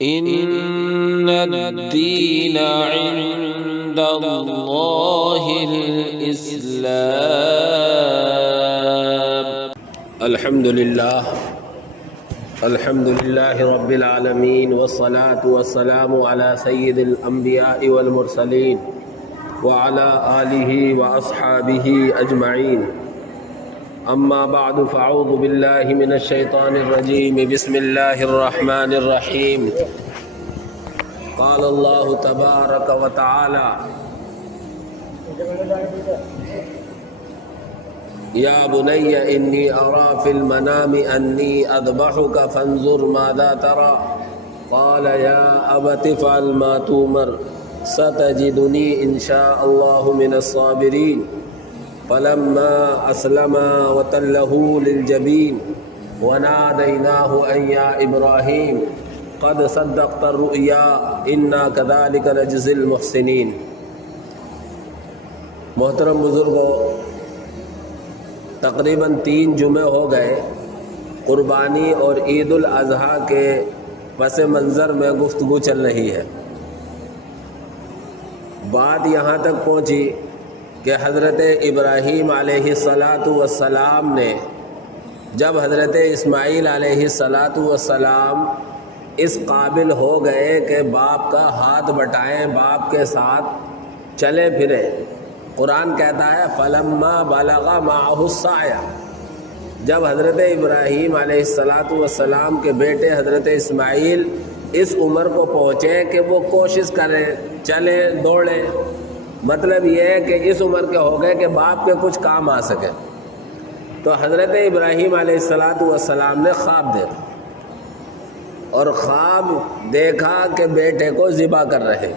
إن الدين عند الله الإسلام. الحمد لله رب العالمين، والصلاة والسلام على سيد الأنبياء والمرسلين وعلى آله وأصحابه أجمعين. أما بعد، فأعوذ بالله من الشيطان الرجيم. بسم الله الرحمن الرحيم. قال الله تبارك وتعالى: يا بني إني أرى في المنام أني أذبحك فانظر ماذا ترى. قال يا أبت افعل ما تؤمر ستجدني إن شاء الله من الصابرين. فلما أسلما وتله للجبين وناديناه أن يا إبراهيم قد صدقت الرؤيا إنا كذلك نجزي المحسنين. محترم بزرگوں، تقریباً 3 جمعے ہو گئے قربانی اور عید الاضحیٰ کے پس منظر میں گفتگو چل رہی ہے. بات یہاں تک پہنچی کہ حضرت ابراہیم علیہ السلام نے جب حضرت اسماعیل علیہ السلام اس قابل ہو گئے کہ باپ کا ہاتھ بٹائیں، باپ کے ساتھ چلے پھریں، قرآن کہتا ہے فلما بلغ معه السعی، جب حضرت ابراہیم علیہ السلام کے بیٹے حضرت اسماعیل اس عمر کو پہنچے کہ وہ کوشش کریں، چلیں، دوڑیں، مطلب یہ ہے کہ اس عمر کے ہو گئے کہ باپ کے کچھ کام آ سکے، تو حضرت ابراہیم علیہ السلام نے خواب دیکھا، اور خواب دیکھا کہ بیٹے کو ذبح کر رہے.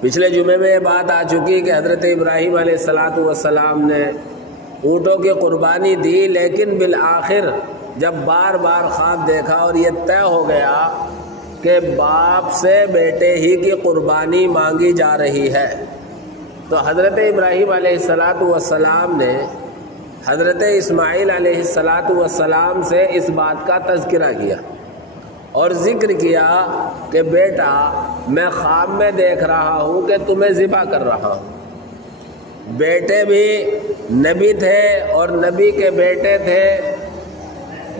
پچھلے جمعے میں یہ بات آ چکی کہ حضرت ابراہیم علیہ السلام نے اونٹوں کی قربانی دی، لیکن بالآخر جب بار بار خواب دیکھا اور یہ طے ہو گیا کہ باپ سے بیٹے ہی کی قربانی مانگی جا رہی ہے، تو حضرت ابراہیم علیہ السلام نے حضرت اسماعیل علیہ السلام سے اس بات کا تذکرہ کیا اور ذکر کیا کہ بیٹا میں خواب میں دیکھ رہا ہوں کہ تمہیں ذبح کر رہا ہوں. بیٹے بھی نبی تھے اور نبی کے بیٹے تھے،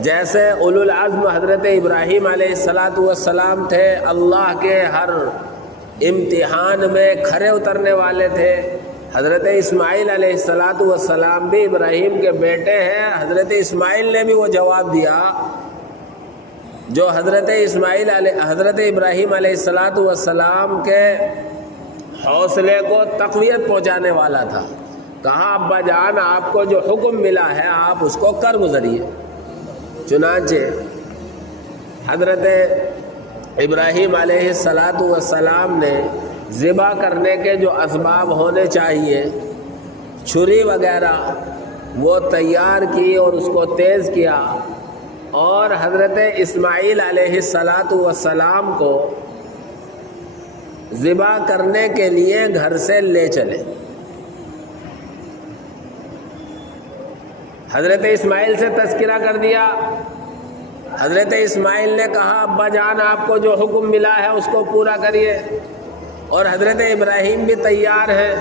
جیسے اولو العزم حضرت ابراہیم علیہ السلام تھے، اللہ کے ہر امتحان میں کھرے اترنے والے تھے. حضرت اسماعیل علیہ السلام بھی ابراہیم کے بیٹے ہیں. حضرت اسماعیل نے بھی وہ جواب دیا جو حضرت ابراہیم علیہ السلام کے حوصلے کو تقویت پہنچانے والا تھا. کہا ابا جان آپ کو جو حکم ملا ہے آپ اس کو کر گزریے. چنانچہ حضرت ابراہیم علیہ السلام نے ذبح کرنے کے جو اسباب ہونے چاہیے، چھری وغیرہ، وہ تیار کی اور اس کو تیز کیا، اور حضرت اسماعیل علیہ السلام کو ذبح کرنے کے لیے گھر سے لے چلے. حضرت اسماعیل سے تذکرہ کر دیا. حضرت اسماعیل نے کہا ابا جان آپ کو جو حکم ملا ہے اس کو پورا کریے، اور حضرت ابراہیم بھی تیار ہیں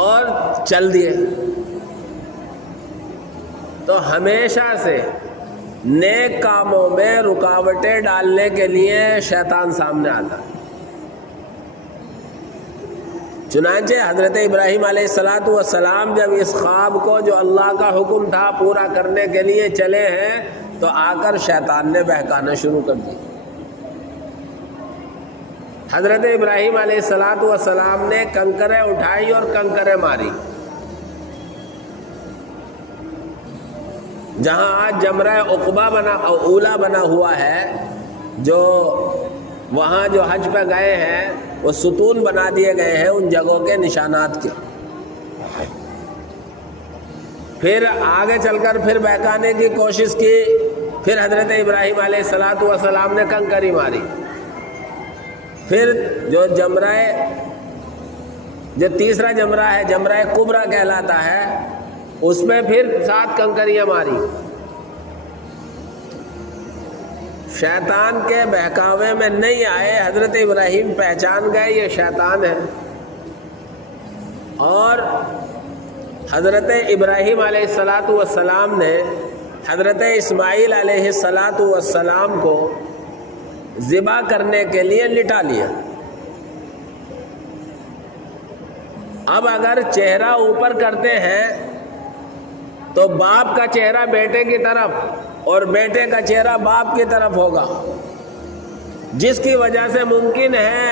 اور چل دیے. تو ہمیشہ سے نیک کاموں میں رکاوٹیں ڈالنے کے لیے شیطان سامنے آتا. چنانچہ حضرت ابراہیم علیہ السلام جب اس خواب کو جو اللہ کا حکم تھا پورا کرنے کے لیے چلے ہیں تو آ کر شیطان نے بہکانا شروع کر دی. حضرت ابراہیم علیہ السلام نے کنکریں اٹھائی اور کنکریں ماری. جہاں آج جمرہ عقبہ اولا بنا ہوا ہے، جو وہاں جو حج پہ گئے ہیں وہ ستون بنا دیے گئے ہیں ان جگہوں کے نشانات کے. پھر آگے چل کر پھر بہکانے کی کوشش کی، پھر حضرت ابراہیم علیہ السلام نے کنکری ماری. پھر جو تیسرا جمرہ ہے، جمرہ کبریٰ کہلاتا ہے، اس میں پھر 7 کنکریاں ماری. شیطان کے بہکاوے میں نہیں آئے، حضرت ابراہیم پہچان گئے یہ شیطان ہے، اور حضرت ابراہیم علیہ السلام نے حضرت اسماعیل علیہ السلام کو ذبح کرنے کے لیے لٹا لیا۔ اب اگر چہرہ اوپر کرتے ہیں تو باپ کا چہرہ بیٹے کی طرف اور بیٹے کا چہرہ باپ کی طرف ہوگا، جس کی وجہ سے ممکن ہے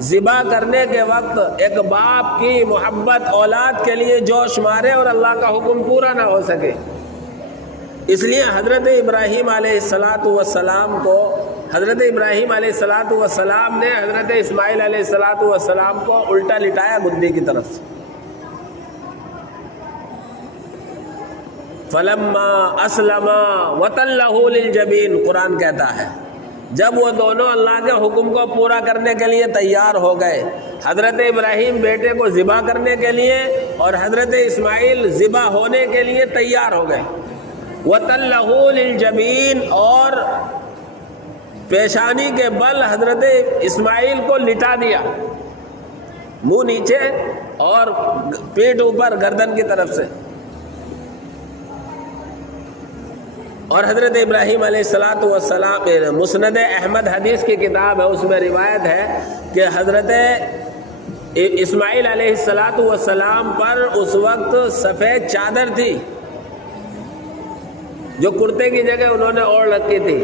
ذبح کرنے کے وقت ایک باپ کی محبت اولاد کے لیے جوش مارے اور اللہ کا حکم پورا نہ ہو سکے۔ اس لیے حضرت ابراہیم علیہ السلام کو حضرت ابراہیم علیہ السلام نے حضرت اسماعیل علیہ السلام کو الٹا لٹایا بدھی کی طرف سے۔ فلما اسلم وتلہ للجبین، قرآن کہتا ہے جب وہ دونوں اللہ کے حکم کو پورا کرنے کے لیے تیار ہو گئے، حضرت ابراہیم بیٹے کو ذبح کرنے کے لیے اور حضرت اسماعیل ذبح ہونے کے لیے تیار ہو گئے، وَتَلَّهُ لِلْجَبِينِ، اور پیشانی کے بل حضرت اسماعیل کو لٹا دیا، منہ نیچے اور پیٹھ اوپر گردن کی طرف سے۔ اور حضرت ابراہیم علیہ السلام، مسند احمد حدیث کی کتاب ہے، اس میں روایت ہے کہ حضرت اسماعیل علیہ السلام پر اس وقت سفید چادر تھی جو کرتے کی جگہ انہوں نے اوڑھ رکھی تھی۔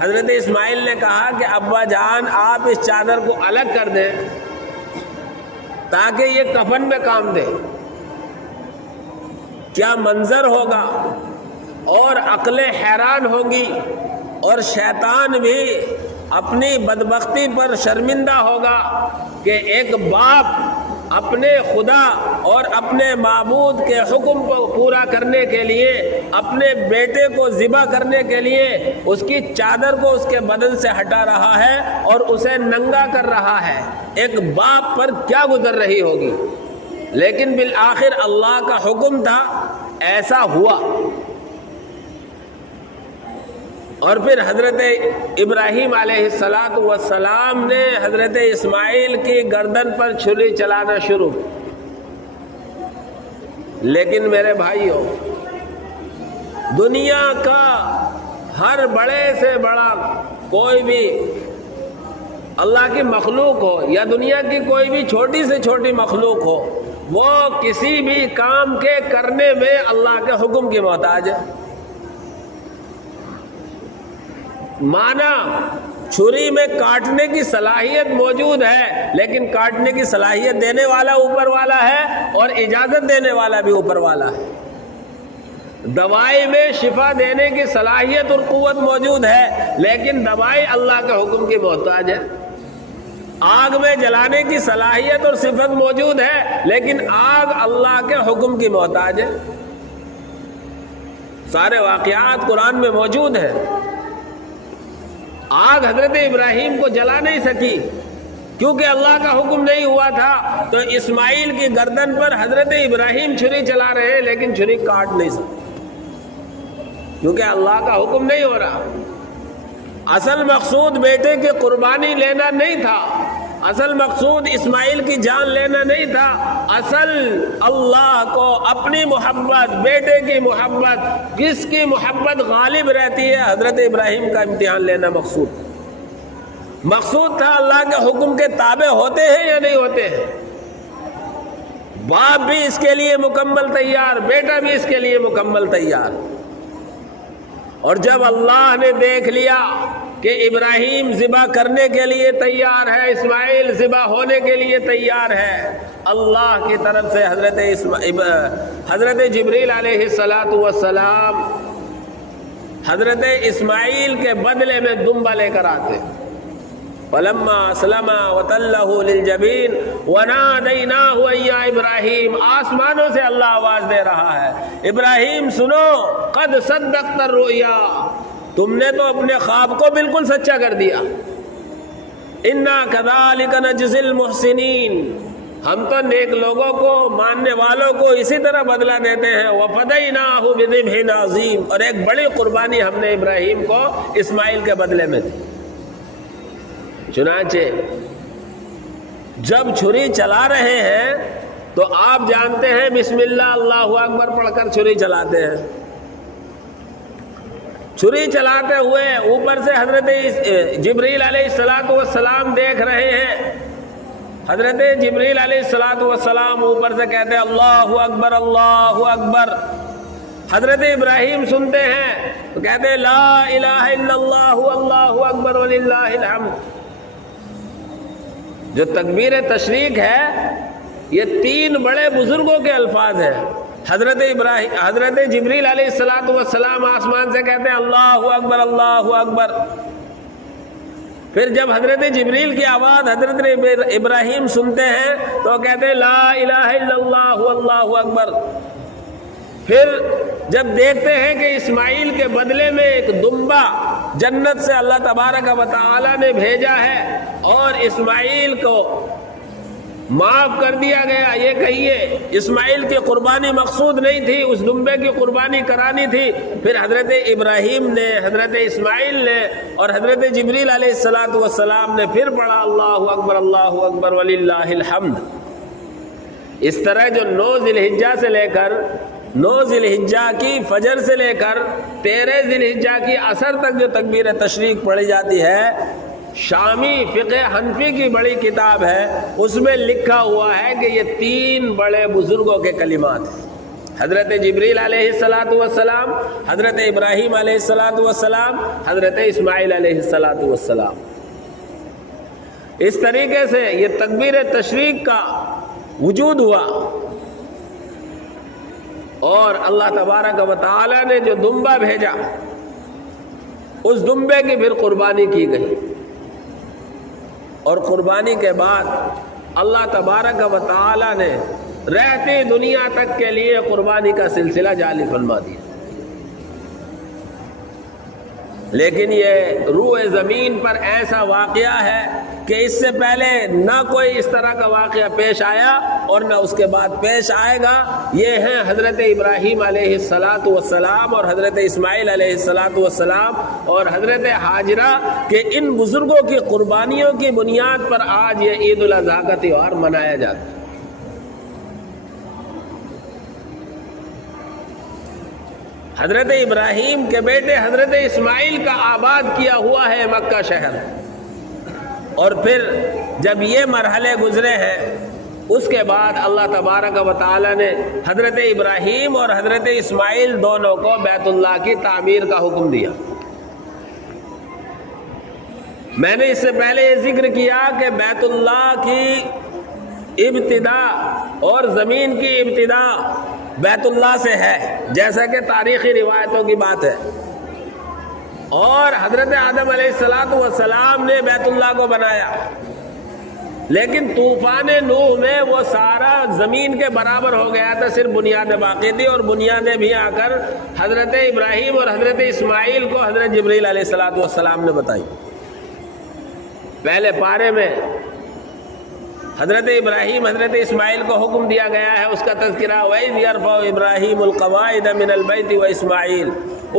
حضرت اسماعیل نے کہا کہ ابا جان آپ اس چادر کو الگ کر دیں تاکہ یہ کفن میں کام دے۔ کیا منظر ہوگا، اور عقلیں حیران ہوں گی، اور شیطان بھی اپنی بدبختی پر شرمندہ ہوگا کہ ایک باپ اپنے خدا اور اپنے معبود کے حکم کو پورا کرنے کے لیے اپنے بیٹے کو ذبح کرنے کے لیے اس کی چادر کو اس کے بدن سے ہٹا رہا ہے اور اسے ننگا کر رہا ہے۔ ایک باپ پر کیا گزر رہی ہوگی، لیکن بالآخر اللہ کا حکم تھا، ایسا ہوا۔ اور پھر حضرت ابراہیم علیہ السلام نے حضرت اسماعیل کی گردن پر چھری چلانا شروع۔ لیکن میرے بھائیوں، دنیا کا ہر بڑے سے بڑا کوئی بھی اللہ کی مخلوق ہو یا دنیا کی کوئی بھی چھوٹی سے چھوٹی مخلوق ہو، وہ کسی بھی کام کے کرنے میں اللہ کے حکم کی محتاج ہے۔ مانا چھری میں کاٹنے کی صلاحیت موجود ہے، لیکن کاٹنے کی صلاحیت دینے والا اوپر والا ہے اور اجازت دینے والا بھی اوپر والا ہے۔ دوائی میں شفا دینے کی صلاحیت اور قوت موجود ہے، لیکن دوائی اللہ کے حکم کی محتاج ہے۔ آگ میں جلانے کی صلاحیت اور صفت موجود ہے، لیکن آگ اللہ کے حکم کی محتاج ہے۔ سارے واقعات قرآن میں موجود ہیں۔ آگ حضرت ابراہیم کو جلا نہیں سکی کیونکہ اللہ کا حکم نہیں ہوا تھا، تو اسماعیل کی گردن پر حضرت ابراہیم چھری چلا رہے لیکن چھری کاٹ نہیں سکے کیونکہ اللہ کا حکم نہیں ہو رہا۔ اصل مقصود بیٹے کی قربانی لینا نہیں تھا، اصل مقصود اسماعیل کی جان لینا نہیں تھا، اصل اللہ کو اپنی محبت، بیٹے کی محبت، کس کی محبت غالب رہتی ہے، حضرت ابراہیم کا امتحان لینا مقصود تھا اللہ کے حکم کے تابع ہوتے ہیں یا نہیں ہوتے ہیں۔ باپ بھی اس کے لیے مکمل تیار، بیٹا بھی اس کے لیے مکمل تیار۔ اور جب اللہ نے دیکھ لیا کہ ابراہیم ذبح کرنے کے لیے تیار ہے، اسماعیل ذبح ہونے کے لیے تیار ہے، اللہ کی طرف سے حضرت جبریل علیہ السلام حضرت اسماعیل کے بدلے میں دمبا لے کر آتے۔ فلما اسلم وتلہ للجبین ونادیناہ ان یا ابراہیم، آسمانوں سے اللہ آواز دے رہا ہے، ابراہیم سنو، قد صدقت الرؤیا، تم نے تو اپنے خواب کو بالکل سچا کر دیا۔ انا کذالک نجزی المحسنین، ہم تو نیک لوگوں کو، ماننے والوں کو اسی طرح بدلہ دیتے ہیں۔ وَفَدَيْنَاهُ بِذِبْحٍ عَظِيمٍ، اور ایک بڑی قربانی ہم نے ابراہیم کو اسماعیل کے بدلے میں دی۔ چنانچہ جب چھری چلا رہے ہیں تو آپ جانتے ہیں بسم اللہ اللہ اکبر پڑھ کر چھری چلاتے ہیں۔ چھری چلاتے ہوئے اوپر سے حضرت جبریل علیہ السلام دیکھ رہے ہیں۔ حضرت جبریل علیہ السلام اوپر سے کہتے ہیں اللہ اکبر اللہ اکبر۔ حضرت ابراہیم سنتے ہیں تو کہتے ہیں لا الہ الا اللہ اللہ اکبر وللہ الحمد۔ جو تکبیر تشریق ہے یہ تین بڑے بزرگوں کے الفاظ ہیں۔ حضرت جبریل علیہ السلام آسمان سے کہتے ہیں اللہ اکبر اللہ اکبر۔ پھر جب حضرت جبریل کی آواز حضرت ابراہیم سنتے ہیں تو کہتے ہیں لا الہ الا اللہ اللہ اکبر۔ پھر جب دیکھتے ہیں کہ اسماعیل کے بدلے میں ایک دمبا جنت سے اللہ تبارک و تعالی نے بھیجا ہے اور اسماعیل کو معاف کر دیا گیا، یہ کہیے اسماعیل کی قربانی مقصود نہیں تھی، اس دمبے کی قربانی کرانی تھی۔ پھر حضرت ابراہیم نے، حضرت اسماعیل نے اور حضرت جبریل علیہ السلام نے پھر پڑھا اللہ اکبر وللہ الحمد۔ اس طرح جو 9 ذی الحجہ سے لے کر 9 ذی الحجہ کی فجر سے لے کر 13 ذی الحجہ کی عصر تک جو تکبیر تشریق پڑھی جاتی ہے، شامی فقہ حنفی کی بڑی کتاب ہے، اس میں لکھا ہوا ہے کہ یہ 3 بڑے بزرگوں کے کلمات ہیں، حضرت جبریل علیہ السلام، حضرت ابراہیم علیہ السلام، حضرت اسماعیل علیہ السلام۔ اس طریقے سے یہ تکبیر تشریق کا وجود ہوا اور اللہ تبارک و تعالی نے جو دمبا بھیجا اس دمبے کی پھر قربانی کی گئی، اور قربانی کے بعد اللہ تبارک و تعالی نے رہتی دنیا تک کے لیے قربانی کا سلسلہ جاری فرما دیا۔ لیکن یہ روح زمین پر ایسا واقعہ ہے کہ اس سے پہلے نہ کوئی اس طرح کا واقعہ پیش آیا اور نہ اس کے بعد پیش آئے گا۔ یہ ہیں حضرت ابراہیم علیہ السلام اور حضرت اسماعیل علیہ السلام اور حضرت حاجرہ کہ ان بزرگوں کی قربانیوں کی بنیاد پر آج یہ عید الاضحیٰ کا تہوار منایا جاتا ہے۔ حضرت ابراہیم کے بیٹے حضرت اسماعیل کا آباد کیا ہوا ہے مکہ شہر، اور پھر جب یہ مرحلے گزرے ہیں اس کے بعد اللہ تبارک و تعالی نے حضرت ابراہیم اور حضرت اسماعیل دونوں کو بیت اللہ کی تعمیر کا حکم دیا۔ میں نے اس سے پہلے یہ ذکر کیا کہ بیت اللہ کی ابتدا اور زمین کی ابتدا بیت اللہ سے ہے، جیسا کہ تاریخی روایتوں کی بات ہے، اور حضرت آدم علیہ السلام نے بیت اللہ کو بنایا، لیکن طوفان نوح میں وہ سارا زمین کے برابر ہو گیا تھا، صرف بنیادیں باقی تھی، اور بنیادیں بھی آ کر حضرت ابراہیم اور حضرت اسماعیل کو حضرت جبریل علیہ السلام نے بتائی۔ پہلے پارے میں حضرت ابراہیم حضرت اسماعیل کو حکم دیا گیا ہے، اس کا تذکرہ وَإِذْ يَرْفَعُ إِبْرَاهِيمُ الْقَوَاعِدَ مِنَ الْبَيْتِ وَإِسْمَاعِيلُ،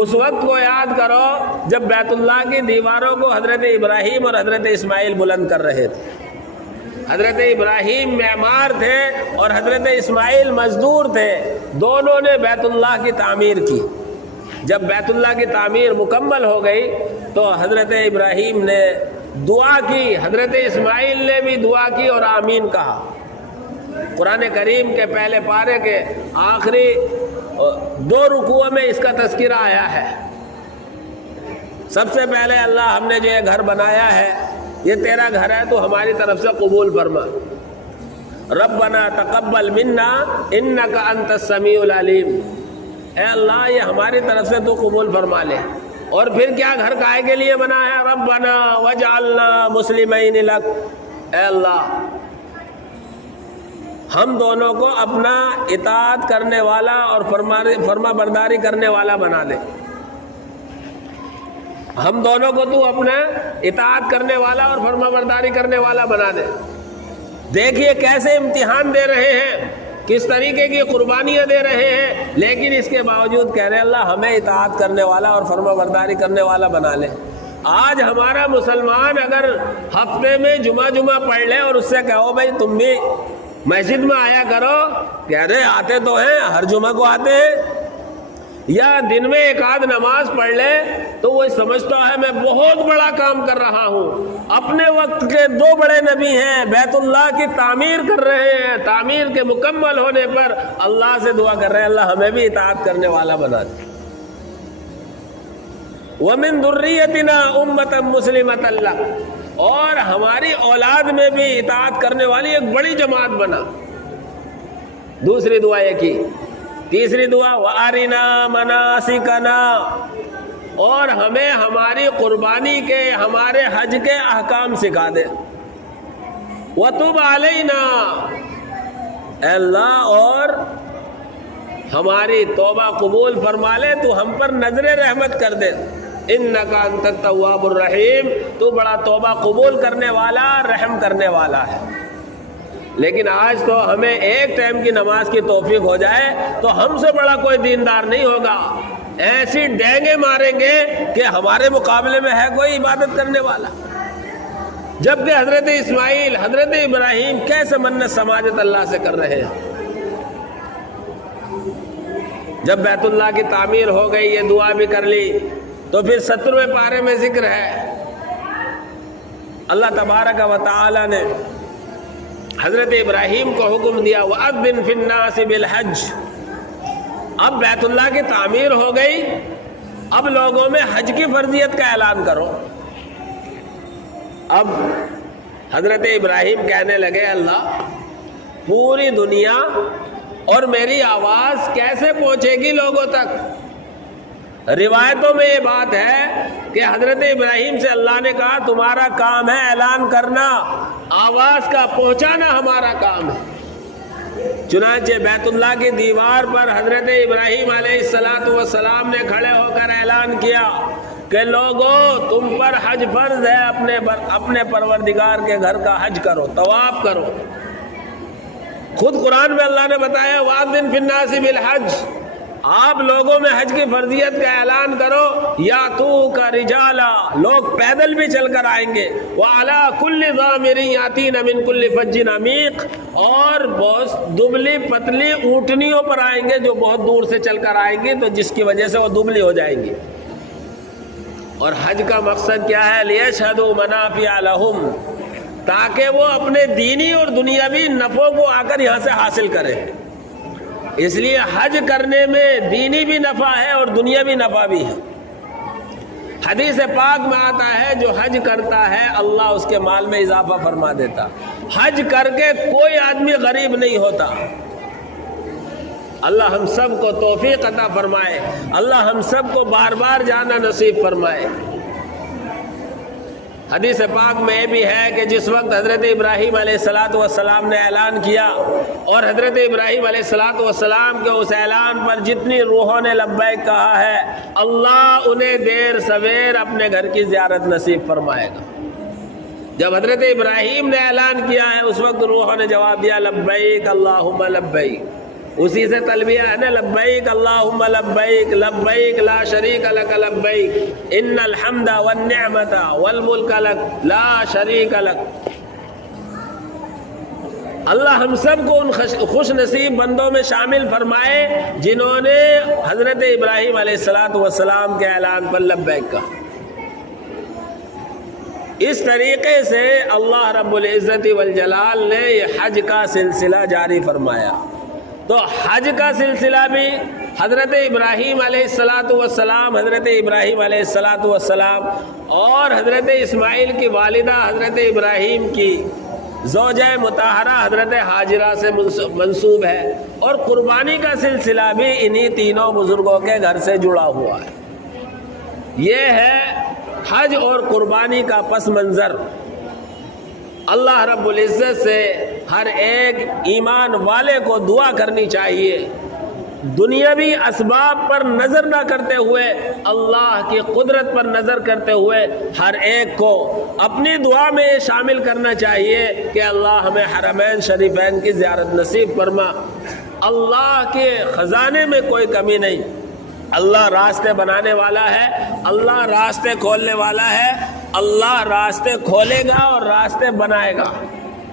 اس وقت کو یاد کرو جب بیت اللہ کی دیواروں کو حضرت ابراہیم اور حضرت اسماعیل بلند کر رہے تھے۔ حضرت ابراہیم معمار تھے اور حضرت اسماعیل مزدور تھے، دونوں نے بیت اللہ کی تعمیر کی۔ جب بیت اللہ کی تعمیر مکمل ہو گئی تو حضرت ابراہیم نے دعا کی، حضرت اسماعیل نے بھی دعا کی اور آمین کہا۔ قرآن کریم کے پہلے پارے کے آخری 2 رکوعوں میں اس کا تذکرہ آیا ہے۔ سب سے پہلے اللہ ہم نے جو یہ گھر بنایا ہے یہ تیرا گھر ہے، تو ہماری طرف سے قبول فرما۔ ربنا تقبل منا انک انت السمیع العلیم، اے اللہ یہ ہماری طرف سے تو قبول فرما لے۔ اور پھر کیا گھر کائے کے لیے بنا ہے؟ ربنا وجعلنا مسلمین لک، اے اللہ ہم دونوں کو اپنا اطاعت کرنے والا اور فرما برداری کرنے والا بنا دے، ہم دونوں کو تو اپنا اطاعت کرنے والا اور فرما برداری کرنے والا بنا دے۔ دیکھیے کیسے امتحان دے رہے ہیں، کس طریقے کی قربانیاں دے رہے ہیں، لیکن اس کے باوجود کہہ رہے ہیں اللہ ہمیں اطاعت کرنے والا اور فرما برداری کرنے والا بنا لے۔ آج ہمارا مسلمان اگر ہفتے میں جمعہ پڑھ لے اور اس سے کہو بھائی تم بھی مسجد میں آیا کرو، کہہ رہے آتے تو ہیں، ہر جمعہ کو آتے ہیں، یا دن میں ایک آدھ نماز پڑھ لے تو وہ سمجھتا ہے میں بہت بڑا کام کر رہا ہوں۔ اپنے وقت کے 2 بڑے نبی ہیں، بیت اللہ کی تعمیر کر رہے ہیں، تعمیر کے مکمل ہونے پر اللہ سے دعا کر رہے ہیں اللہ ہمیں بھی اطاعت کرنے والا بنا دے۔ وَمِن ذُرِّيَّتِنَا أُمَّةً مُسْلِمَةً لَكَ، اور ہماری اولاد میں بھی اطاعت کرنے والی ایک بڑی جماعت بنا۔ دوسری دعا یہ کی۔ تیسری دعا وَأَرِنَا مَنَاسِكَنَا، اور ہمیں ہماری قربانی کے، ہمارے حج کے احکام سکھا دے۔ وَتُبْ عَلَيْنَا، اے اللہ اور ہماری توبہ قبول فرما لے، تو ہم پر نظر رحمت کر دے۔ اِنَّكَ أَنْتَ التَّوَّابُ الرَّحِيمُ، تو بڑا توبہ قبول کرنے والا، رحم کرنے والا ہے۔ لیکن آج تو ہمیں ایک ٹائم کی نماز کی توفیق ہو جائے تو ہم سے بڑا کوئی دیندار نہیں ہوگا، ایسی ڈینگیں ماریں گے کہ ہمارے مقابلے میں ہے کوئی عبادت کرنے والا۔ جبکہ حضرت اسماعیل، حضرت ابراہیم کیسے منت سماجت اللہ سے کر رہے ہیں۔ جب بیت اللہ کی تعمیر ہو گئی، یہ دعا بھی کر لی، تو پھر 70ویں پارے میں ذکر ہے اللہ تبارک و تعالی نے حضرت ابراہیم کو حکم دیا وَأَذِّن فِي النَّاسِ بِالْحَجِّ۔ اب بیت اللہ کی تعمیر ہو گئی، اب لوگوں میں حج کی فرضیت کا اعلان کرو۔ اب حضرت ابراہیم کہنے لگے اللہ پوری دنیا اور میری آواز کیسے پہنچے گی لوگوں تک؟ روایتوں میں یہ بات ہے کہ حضرت ابراہیم سے اللہ نے کہا تمہارا کام ہے اعلان کرنا، آواز کا پہنچانا ہمارا کام ہے۔ چنانچہ بیت اللہ کی دیوار پر حضرت ابراہیم علیہ السلام نے کھڑے ہو کر اعلان کیا کہ لوگوں تم پر حج فرض ہے، اپنے پروردگار کے گھر کا حج کرو، طواف کرو۔ خود قرآن میں اللہ نے بتایا وَأَذِّن فِي النَّاسِ بِالْحَجِّ، آپ لوگوں میں حج کی فرضیت کا اعلان کرو۔ یاتوک رجالا، لوگ پیدل بھی چل کر آئیں گے، وعلی کل ضامر یاتین من کل فج عمیق، اور بہت دبلی پتلی اونٹنیوں پر آئیں گے جو بہت دور سے چل کر آئیں گے، تو جس کی وجہ سے وہ دبلی ہو جائیں گی۔ اور حج کا مقصد کیا ہے؟ لیشہدوا منافع لہم، تاکہ وہ اپنے دینی اور دنیاوی نفعوں کو آ کر یہاں سے حاصل کریں۔ اس لیے حج کرنے میں دینی بھی نفع ہے اور دنیاوی نفع بھی ہے۔ حدیث پاک میں آتا ہے جو حج کرتا ہے اللہ اس کے مال میں اضافہ فرما دیتا۔ حج کر کے کوئی آدمی غریب نہیں ہوتا۔ اللہ ہم سب کو توفیق عطا فرمائے، اللہ ہم سب کو بار بار جانا نصیب فرمائے۔ حدیث پاک میں یہ بھی ہے کہ جس وقت حضرت ابراہیم علیہ السلام نے اعلان کیا اور حضرت ابراہیم علیہ السلام کے اس اعلان پر جتنی روحوں نے لبیک کہا ہے، اللہ انہیں دیر سویر اپنے گھر کی زیارت نصیب فرمائے گا۔ جب حضرت ابراہیم نے اعلان کیا ہے اس وقت روحوں نے جواب دیا لبیک اللہم لبیک، اسی سے تلبیہ ہے نا، لبیک اللہم لبیک لبیک لا شریک لک لبیک ان الحمد والنعمت والملک لک لا شریک لک۔ اللہ ہم سب کو ان خوش نصیب بندوں میں شامل فرمائے جنہوں نے حضرت ابراہیم علیہ السلام کے اعلان پر لبیک کہا۔ اس طریقے سے اللہ رب العزت والجلال نے یہ حج کا سلسلہ جاری فرمایا۔ تو حج کا سلسلہ بھی حضرت ابراہیم علیہ السلام، حضرت ابراہیم علیہ السلام اور حضرت اسماعیل کی والدہ حضرت ابراہیم کی زوجہ مطہرہ حضرت ہاجرہ سے منسوب ہے، اور قربانی کا سلسلہ بھی انہی تینوں بزرگوں کے گھر سے جڑا ہوا ہے۔ یہ ہے حج اور قربانی کا پس منظر۔ اللہ رب العزت سے ہر ایک ایمان والے کو دعا کرنی چاہیے دنیاوی اسباب پر نظر نہ کرتے ہوئے اللہ کی قدرت پر نظر کرتے ہوئے ہر ایک کو اپنی دعا میں یہ شامل کرنا چاہیے کہ اللہ ہمیں حرمین شریفین کی زیارت نصیب فرما۔ اللہ کے خزانے میں کوئی کمی نہیں، اللہ راستے بنانے والا ہے، اللہ راستے کھولنے والا ہے، اللہ راستے کھولے گا اور راستے بنائے گا۔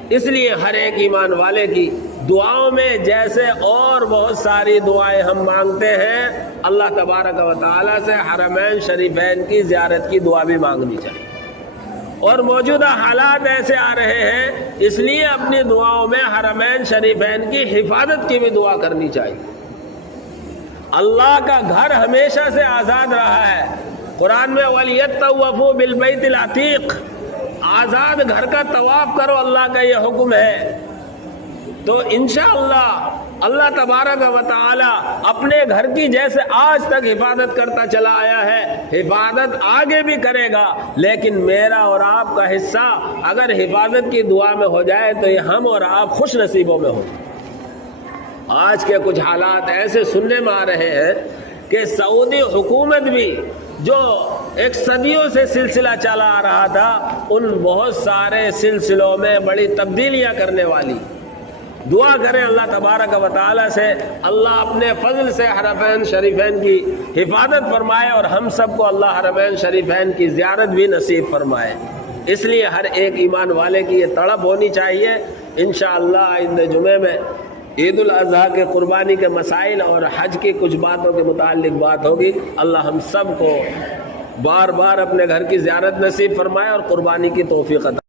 اس لیے ہر ایک ایمان والے کی دعاؤں میں جیسے اور بہت ساری دعائیں ہم مانگتے ہیں، اللہ تبارک و تعالیٰ سے حرمین شریفین کی زیارت کی دعا بھی مانگنی چاہیے۔ اور موجودہ حالات ایسے آ رہے ہیں، اس لیے اپنی دعاؤں میں حرمین شریفین کی حفاظت کی بھی دعا کرنی چاہیے۔ اللہ کا گھر ہمیشہ سے آزاد رہا ہے، قرآن میں وَلْيَطَّوَّفُوا بِالْبَيْتِ الْعَتِيقِ، آزاد گھر کا طواف کرو، اللہ کا یہ حکم ہے۔ تو انشاءاللہ اللہ تبارک و تعالی اپنے گھر کی جیسے آج تک حفاظت کرتا چلا آیا ہے، حفاظت آگے بھی کرے گا، لیکن میرا اور آپ کا حصہ اگر حفاظت کی دعا میں ہو جائے تو یہ ہم اور آپ خوش نصیبوں میں ہوں۔ آج کے کچھ حالات ایسے سننے میں آ رہے ہیں کہ سعودی حکومت بھی جو ایک صدیوں سے سلسلہ چلا آ رہا تھا، ان بہت سارے سلسلوں میں بڑی تبدیلیاں کرنے والی۔ دعا کریں اللہ تبارک و تعالیٰ سے اللہ اپنے فضل سے حرمین شریفین کی حفاظت فرمائے اور ہم سب کو اللہ حرمین شریفین کی زیارت بھی نصیب فرمائے۔ اس لیے ہر ایک ایمان والے کی یہ تڑپ ہونی چاہیے۔ انشاءاللہ آئندہ جمعے میں عید الاضحیٰ کے قربانی کے مسائل اور حج کی کچھ باتوں کے متعلق بات ہوگی۔ اللہ ہم سب کو بار بار اپنے گھر کی زیارت نصیب فرمائے اور قربانی کی توفیق عطا